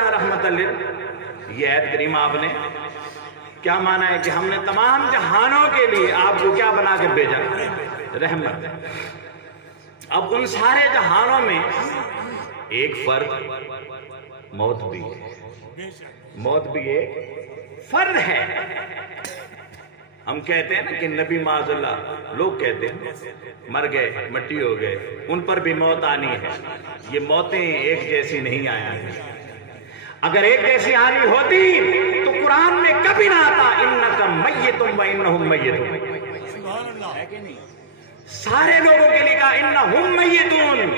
رحمت یہ عید کریم آپ نے کیا مانا ہے کہ ہم نے تمام جہانوں کے لیے آپ کو کیا بنا کر بھیجا؟ رحمت۔ اب ان سارے جہانوں میں ایک فرد موت بھی ہے، موت بھی ایک فرد ہے۔ ہم کہتے ہیں نا کہ نبی معاذ اللہ، لوگ کہتے ہیں مر گئے، مٹی ہو گئے، ان پر بھی موت آنی ہے۔ یہ موتیں ایک جیسی نہیں آیا ہے۔ اگر ایک جیسی آنی ہوتی تو قرآن میں کبھی نہ آتا انکا میتم و انہم میتون۔ ہے کہ نہیں؟ سارے لوگوں کے لیے کہا انہم میتون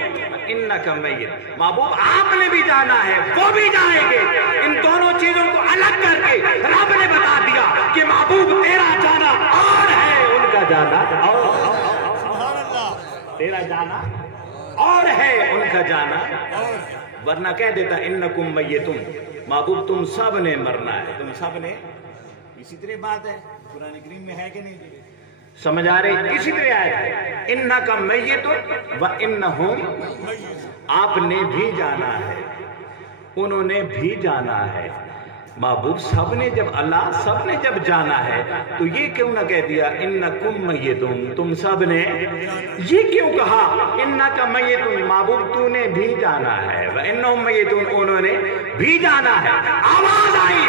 انکا میت۔ محبوب آپ نے بھی جانا ہے، وہ بھی جائیں گے۔ ان دونوں چیزوں کو الگ کر کے رب نے بتا دیا کہ محبوب تیرا جانا اور ہے، ان کا جانا اور، تیرا جانا اور ہے، ان کا جانا اور۔ ورنہ کہہ دیتا انکم میتون، محبوب تم سب نے مرنا ہے، تم سب نے۔ اسی طرح بات ہے قرآن کریم میں ہے کہ نہیں؟ سمجھ آ رہی؟ اسی طرح آئے انکا میتون و انہم، آپ نے بھی جانا ہے، انہوں نے بھی جانا ہے۔ محبوب سب نے جب، اللہ سب نے جب جانا ہے تو یہ کیوں نہ کہہ دیا انکم میتون، تم سب نے؟ یہ کیوں کہا انکا میتون، محبوب تو نے بھی جانا ہے، وانہم میتون، انہوں نے بھی جانا ہے۔ آواز آئی،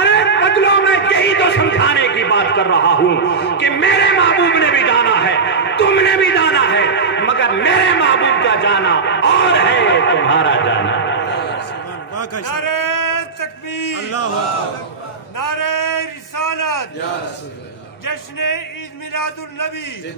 ارے بدلو میں یہی تو سمجھانے کی بات کر رہا ہوں کہ میرے محبوب نے بھی جانا ہے، تم نے بھی جانا ہے، مگر میرے محبوب کا جانا اور ہے، تمہارا جانا۔ نعرہ تکبیر، نعرہ رسالت، جشن عید میلاد النبی۔